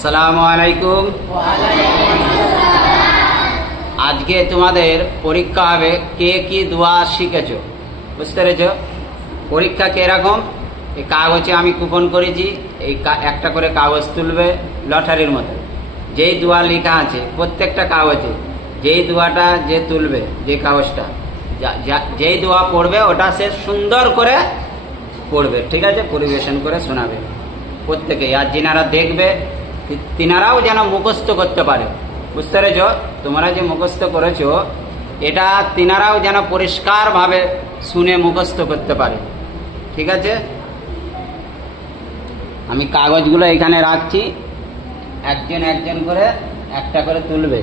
আসসালামু আলাইকুম। আজকে তোমাদের পরীক্ষা হবে, কে কি দোয়া শিখেছো বুঝতে পেরেছ? পরীক্ষা কিরকম, এই কাগজে আমি কুপন করেছি, এই একটা করে কাগজ তুলবে লটারির মতো। যেই দোয়া লেখা আছে প্রত্যেকটা কাগজে, যেই দোয়াটা যে তুলবে, যে কাগজটা যেই দোয়া পড়বে ওটা সে সুন্দর করে পড়বে, ঠিক আছে? পরিবেশন করে শোনাবে প্রত্যেকেই। আর যিনারা দেখবে তিনারাও যেন মুখস্থ করতে পারে, বুঝতে পেরেছ? তোমরা যে মুখস্থ করেছো এটা তিনারাও যেন পরিষ্কারভাবে শুনে মুখস্থ করতে পারে, ঠিক আছে? আমি কাগজগুলো এখানে রাখছি, একজন একজন করে একটা করে তুলবে,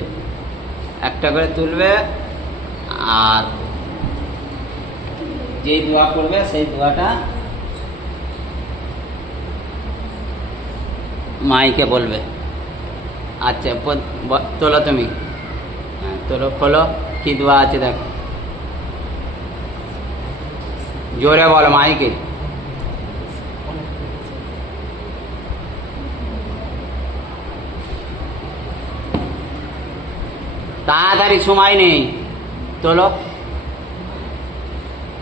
একটা করে তুলবে। আর যেই দোয়া করবে সেই দোয়াটা মাইকে বলবে। আচ্ছা তোলো, তুমি তোলো, খোলো, কি দোয়া আছে দেখো, জোরে বলো মাইকে। তাড়াতাড়ি, সময় নেই, তোলো,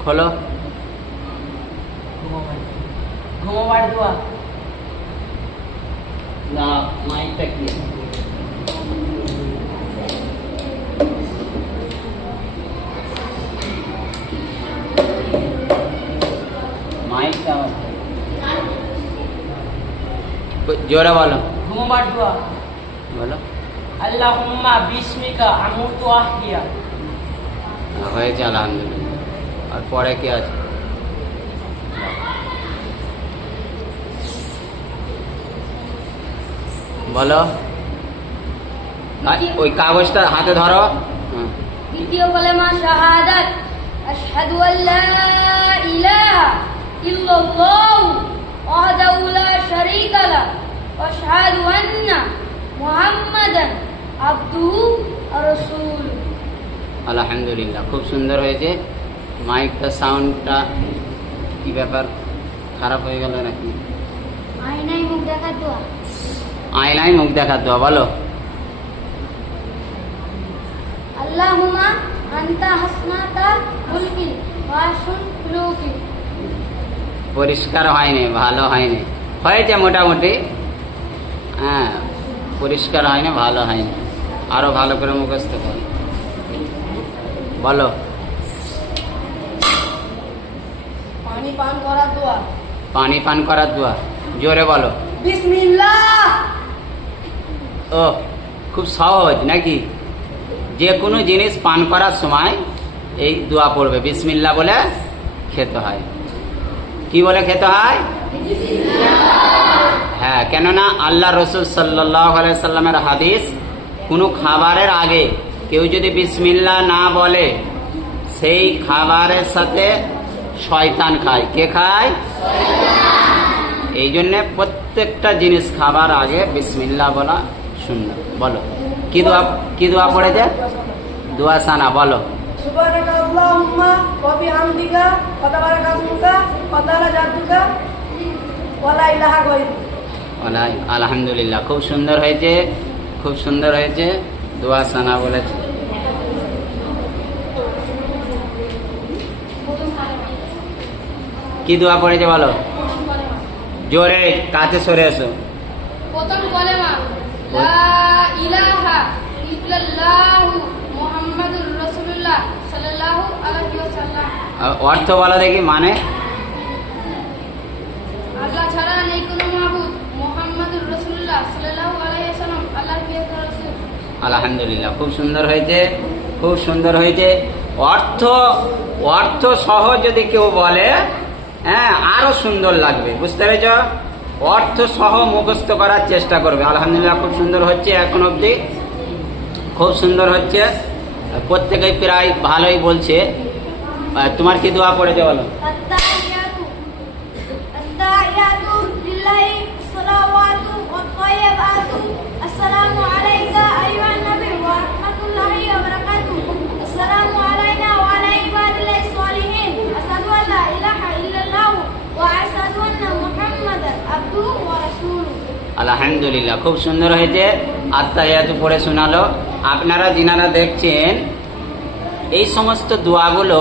খোলো। ঘুমোবার দোয়া। না, মাইকটা কি? মাইকটা জোরে বলো। ঘুমোবার দোয়া। বলো। আল্লাহুম্মা বিসমিকা আমুতু আহইয়া। হয়েছে, আলহামদুলিল্লাহ। আর পরে কি আছে? বলো। ওই কাগজটা হাতে ধরো। দ্বিতীয় কালেমা শাহাদাত, আশহাদু আল্লা ইলাহা ইল্লাল্লাহু ওয়াহদাহু লা শারীকা লাহু ওয়া আশহাদু আন্না মুহাম্মাদান আবদুহু ওয়া রাসূলুহু। আলহামদুলিল্লাহ, খুব সুন্দর হয়েছে। মাইকটা সাউন্ডটা কি ব্যাপার, খারাপ হয়ে গেল নাকি? আয়নায় মুখ দেখা দোয়া। আয়নায় মুখ দেখার দোয়া। বলো। আল্লাহুম্মা আনতা হাসনাতা মুলকি ওয়া হাসুন কুলুকি। পরিষ্কার হয়নি, ভালো হয়নি, হয়েছে মোটামুটি। হ্যাঁ, পরিষ্কার হয়নি, ভালো হয়নি, আরো ভালো করে মুখস্থ করো। বলো। পানি পান করার দোয়া। পানি পান করার দোয়া, জোরে বলো। বিসমিল্লাহ। ও, খুব সহজ নাকি? যে কোনো জিনিস পান করার সময় এই দোয়া পড়বে, বিসমিল্লাহ বলে খেতে হয়। কি বলে খেতে হয়? হ্যাঁ, কেননা আল্লাহ রসুল সাল্লাল্লাহু আলাইহি সাল্লামের হাদিস, কোনো খাবারের আগে কেউ যদি বিসমিল্লাহ না বলে সেই খাবারের সাথে শয়তান খায়। কে খায়? এই জন্যে প্রত্যেকটা জিনিস খাবার আগে বিসমিল্লাহ বলা সুন্নাত। বলো, কি দোয়া পড়েছে? দোয়া সানা। বলো। সুবহানাকা আল্লাহুম্মা ওয়া বিহামদিকা ওয়া তাবারাকা ইসমুকা ওয়া তাআলা জাদ্দুকা ওয়া লা ইলাহা গায়রুক। আলহামদুলিল্লাহ, খুব সুন্দর হয়েছে, খুব সুন্দর হয়েছে। দোয়া সানা বলেছে। কি দোয়া পড়েছে বলো, জোরে, কাছে সরে এসো। প্রথম কালেমা লা ইলাহা ইল্লাল্লাহু মুহাম্মাদুর রাসূলুল্লাহ সাল্লাল্লাহু আলাইহি ওয়াসাল্লাম। অর্থ বলো দেখি, মানে? আল্লাহ ছাড়া নেই কোনো মাবুদ, মুহাম্মাদুর রাসূলুল্লাহ সাল্লাল্লাহু আলাইহি ওয়াসাল্লাম আল্লাহর প্রিয় রাসূল। আলহামদুলিল্লাহ, খুব সুন্দর হয়েছে, খুব সুন্দর হয়েছে। অর্থ সহ যদি কেউ বলে, হ্যাঁ, আরো সুন্দর লাগবে, বুঝতে পেরেছ? অর্থ সহ মুখস্থ করার চেষ্টা করবে। আলহামদুলিল্লাহ, খুব সুন্দর হচ্ছে, এখন অবধি খুব সুন্দর হচ্ছে। প্রত্যেকেই প্রায় ভালোই বলছে। তোমার কি দোয়া পড়েছে বলো? আত্তাহিয়াতু লিল্লাহি সালাওয়াতু ওয়াত তাইয়্যিবাতু আসসালামু আলাইকা আইয়ুহান নবী ওয়া রাহমাতুল্লাহি ওয়া বারাকাতুহু আসসালামু আলাইনা ওয়া আলা ইবাদিল্লাহিস সালিহিন আশহাদু আল্লা ইলাহা ইল্লাল্লাহু ওয়া আশহাদু আন্না মুহাম্মাদান আবদুহু ওয়া রাসূলুহু। আলহামদুলিল্লাহ, খুব সুন্দর হয়েছে। আত্তাহিয়াতু পড়ে শোনালো। আপনারা যিনারা দেখছেন এই সমস্ত দোয়াগুলো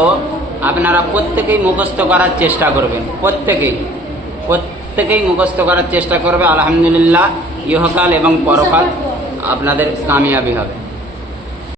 আপনারা প্রত্যেকেই মুখস্থ করার চেষ্টা করবেন, প্রত্যেকেই মুখস্থ করার চেষ্টা করবে। আলহামদুলিল্লাহ, ইহকাল এবং পরকাল আপনাদের কামিয়াবি হবে।